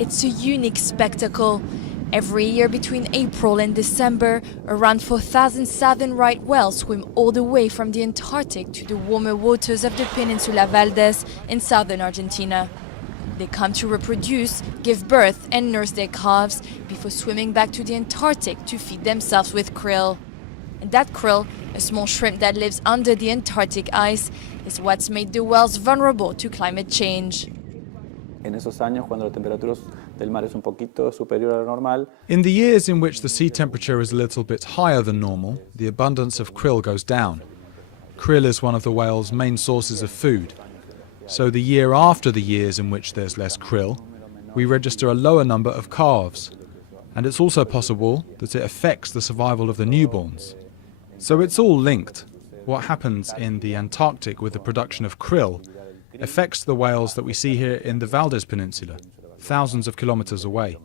It's a unique spectacle. Every year between April and December, around 4,000 southern right whales swim all the way from the Antarctic to the warmer waters of the Peninsula Valdez in southern Argentina. They come to reproduce, give birth and nurse their calves before swimming back to the Antarctic to feed themselves with krill. And that krill, a small shrimp that lives under the Antarctic ice, is what's made the whales vulnerable to climate change. En esos años, cuando la temperatura del mar es un poquito superior a lo normal. In the years in which the sea temperature is a little bit higher than normal, the abundance of krill goes down. Krill is one of the whale's main sources of food. So the year after the years in which there's less krill, we register a lower number of calves. And it's also possible that it affects the survival of the newborns. So it's all linked. What happens in the Antarctic with the production of krill affects the whales that we see here in the Valdez Peninsula, thousands of kilometers away.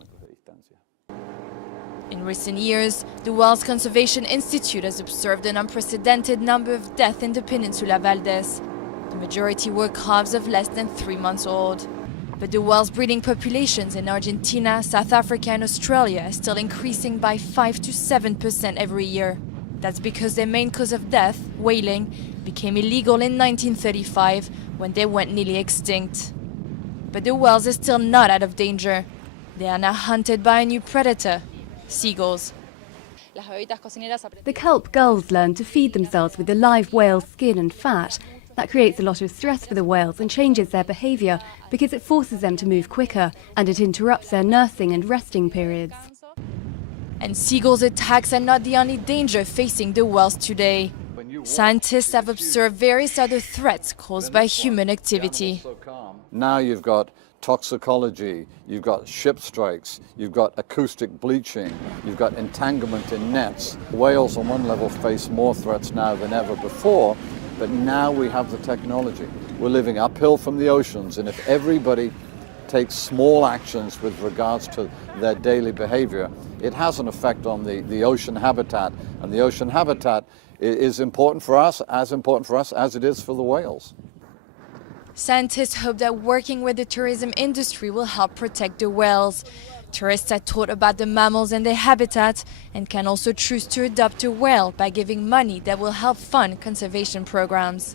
In recent years, the Whales Conservation Institute has observed an unprecedented number of deaths in the Peninsula Valdez. The majority were calves of less than 3 months old. But the whales breeding populations in Argentina, South Africa and Australia are still increasing by 5 to 7% every year. That's because their main cause of death, whaling, became illegal in 1935 when they went nearly extinct. But the whales are still not out of danger. They are now hunted by a new predator, seagulls. The kelp gulls learn to feed themselves with the live whale skin and fat. That creates a lot of stress for the whales and changes their behaviour because it forces them to move quicker and it interrupts their nursing and resting periods. And seagulls' attacks are not the only danger facing the whales today. Scientists have observed various other threats caused by human activity. Now you've got toxicology, you've got ship strikes, you've got acoustic bleaching, you've got entanglement in nets. Whales on one level face more threats now than ever before, but now we have the technology. We're living uphill from the oceans, and if everybody takes small actions with regards to their daily behavior, it has an effect on the ocean habitat, and the ocean habitat is important for us as it is for the whales. Scientists hope that working with the tourism industry will help protect the whales. Tourists are taught about the mammals and their habitat and can also choose to adopt a whale by giving money that will help fund conservation programs.